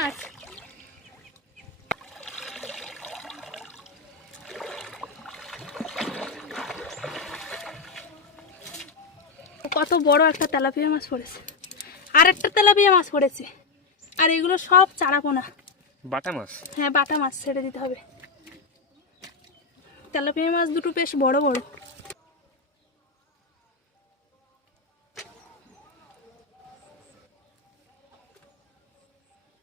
মাছ। কত বড় একটা তেলাপিয়া মাছ পড়েছে, আর একটা তেলাপিয়া মাছ পড়েছে, আর এগুলো সব চারাপোনা বাটা মাছ। হ্যাঁ বাটা মাছ, ছেড়ে দিতে হবে। তেলাপিয়া মাছ দুটো বেশ বড় বড়।